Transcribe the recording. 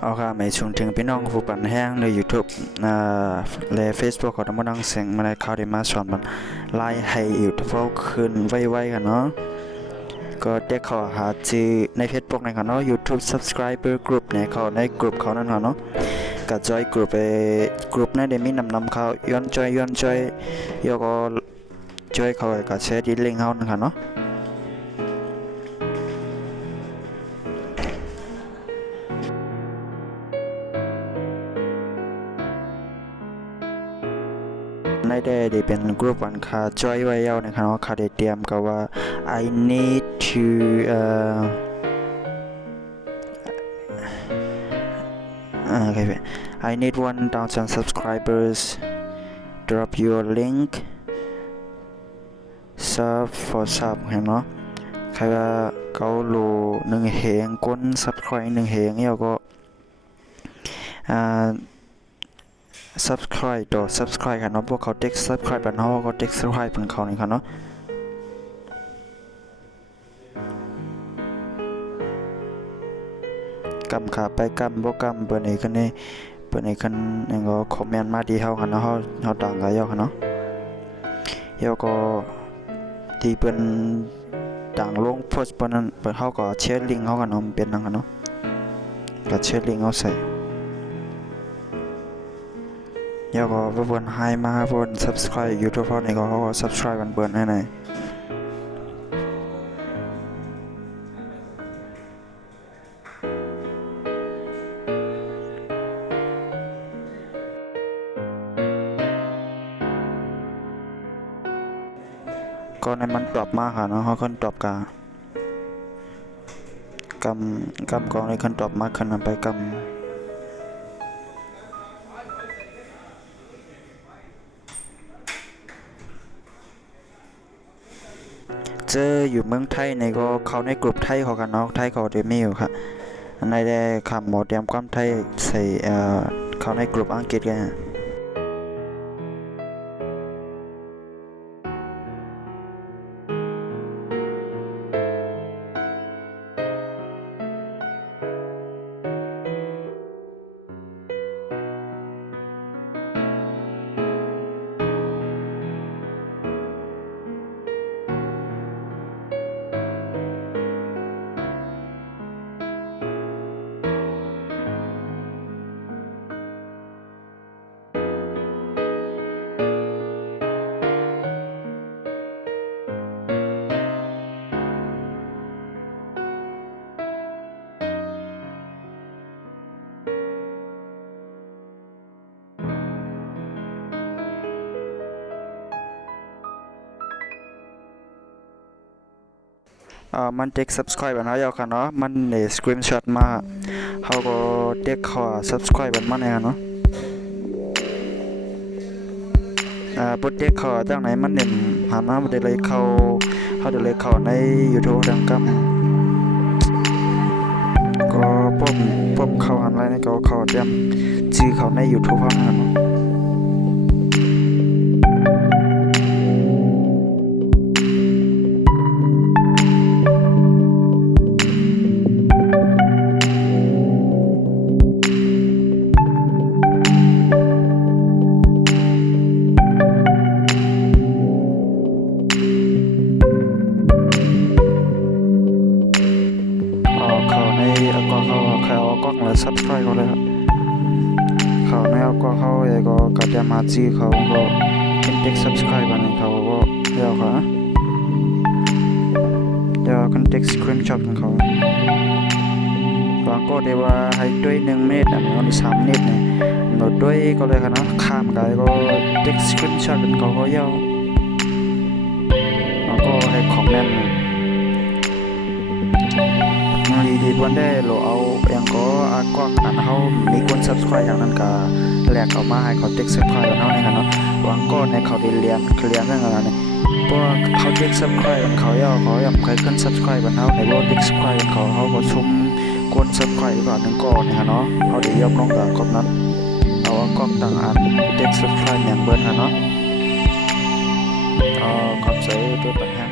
เอาค่ะไม่ชงถึงพี่น้องผู้ปั่นแห้งใน YouTube และ Facebook เขาทำมาดังเสียงมาในข่าวที่มาสอนมันไล่ให้ YouTube ขึ้นไวๆกันเนาะก็ได้ขอหาจือใน Facebook นะครับเนาะ YouTube Subscriber Group เนี่ยเขาในกลุ่มเขานั่นเนาะก็จอยกลุ่มไปกลุ่มนั้นเดี๋ยวมีนำเขาย้อนจอยยก็จอยเขาก็แชร์ดีลิงก์เขานะครับเนาะในได้เป็นกลุ่มวันคาจอยไว้ยาวนะครับว่าคาได้เตรียมกับว่า I need to okay I need 1,000 subscribers drop your link sub for sub เห็นเนาะใครว่าเขาโล1เหงก้น subscribe 1เหงเนี่ยก็subscribe ต่อ subscribe กันเนาะพวกเขา text subscribe กันเนาะก็ text subscribe เป็นเขานี่ครับเนาะกำขาไปกำบ่กำเปิ้นนี่คันนี่เปิ้นนี่คันยังก็คอมเมนต์มาดีเฮากันเนาะเฮาต่างกันยอกันเนาะเฮาก็ที่เปิ้นต่างลงโพสต์เปิ้นนั้นเปิ้นเฮาก็แชร์ลิงก์เฮากันเนาะเป็นนั่นกันเนาะก็แชร์ลิงก์เฮาใส่เฮาก็เพิ่นให้มาเพิ่น subscribe YouTube เฮานี่ก็เฮาก็ subscribe กันเปิ้นให้หน่อยก็ในมันตอบมาค่ะเนาะเขาคนตอบกำกองในคนตอบมาคันนำไปกำเจออยู่เมืองไทยในก็เขาในกลุ่มไทยเขากันเนาะไทยเขาเดมิวค่ะในได้คำหมดเตรียมความไทยใส่เขาในกลุ่มอังกฤษกันมันเด็ก subscribe นะยาวค่ะเนาะมันใน screenshot มาเขาก็เด็กเขา subscribe มันเนี่ยเนาะบทเด็กเขาตั้งไหนมันเนี่ยหามาได้เลยเขาได้เลยเขาใน YouTube ดังกัมก็ผมเขาหันไว้นี่ก็เขาเตรียมชื่อเขาใน YouTube เขาเนาะsubscribe เขาเลยครับเขาในเอาก็เขาเองก็กระเทียมมาจีเขาก็เป็นเด็ก subscribe อันนี้เขาก็เดี๋ยวค่ะเดี๋ยวกันเด็ก screenshot ของเขาบางก็เดี๋ยวว่าให้ด้วย1 เมตรนะมัน3 เมตรเนี่ยหมดด้วยก็เลยค่ะนะข้ามกันก็เด็ก screenshot ของเขาก็ยาวแล้วก็ให้คอมเมนต์ดีวันได้เราเอาอย่างก็กว้างอันเขามีคน subscribe อย่างนั้นก็แลกเอามาให้เขาติ๊ก subscribe กันเท่านี้กันเนาะหวังก็ในเขาได้เรียนเรื่องอะไรเนี่ยเพราะเขาติ๊ก subscribe กันเขาอยากใครขึ้น subscribe กันเขาในโลกติ๊ก subscribe กันเขาก็ชุ่มคน subscribe ก่อน1ก้อนนี่ค่ะเนาะเขาได้ยกน้องกับคนนั้นเอากล้องต่างอันติ๊ก subscribe อย่างเบิร์นค่ะเนาะขอบใจด้วยปัญหา